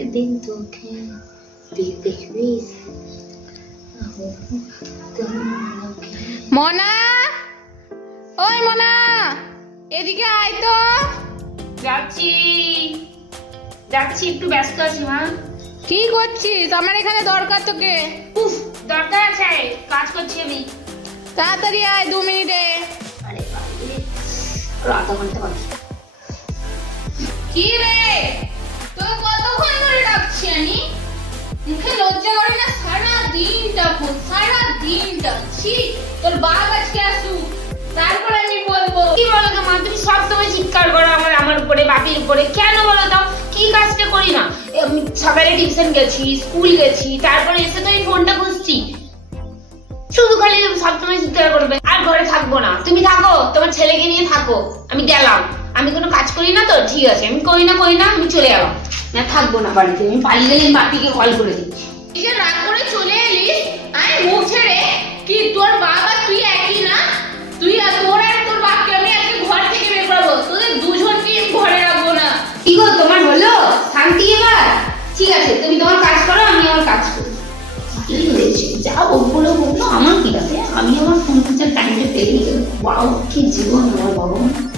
একদিন তোকে দেখবি মনা, ওই মনা, এদিকে আয় তো। যাচ্ছি যাচ্ছি, একটু ব্যস্ত আছি মা। কি করছিস? আমার এখানে দরকার তোকে। উফ, দরকার আছে, কাজ করছি আমি। তাড়াতাড়ি আয়, 2 মিনিটে। আরে বাবা, আর আধা ঘন্টা বাকি। কি রে, তোকে কতক্ষণ ধরে ডাকছি আমি? মুখে লজ্জা করে না? সারা দিনটা ফোন, সারা দিনটা। ছি, তোর বাপ আজকে আসুক, তারপর আমি বলবো। কি বলো তো মা, তুমি সবসময় চিৎকার করো আমার উপরে, বাপির উপরে। কেন বলো তো? কি কাজটা করি না? আমি সকালে টিউশন গেছি, স্কুল গেছি, তারপরে এসে তো এই ফোনটা খুঁজছি। শুধু খালি সবসময় চিৎকার করবে। আর ঘরে থাকবো না, তুমি থাকো, তোমার ছেলেকে নিয়ে থাকো। আমি গেলাম, আমি কোনো কাজ করি না তো, ঠিক আছে, আমি করি না, আমি চলে গেলাম। না, থাকবো না বাড়িতে, আমি পালিয়ে গেলে বাপিকে কল করে দিচ্ছি। এই যে রাগ করে চলে এলিস, আমি মুখ ছেড়ে। কি তোর বাবা তুই একই না? তুই আর তোর বাপকে আমি আজকে ঘর থেকে বের করবো, তোদের দুজনকে ঘরে রাখবো না। কি গো, তোমার হলো শান্তি এবার? ঠিক আছে, তুমি তোমার কাজ করো, আমি আমার কাজ করি। যা বললো আমার কি আছে, আমি আমার ফোন খোঁজার টাইমটা পেয়ে গেলাম। বাবা, কি জীবন আমার বাবা।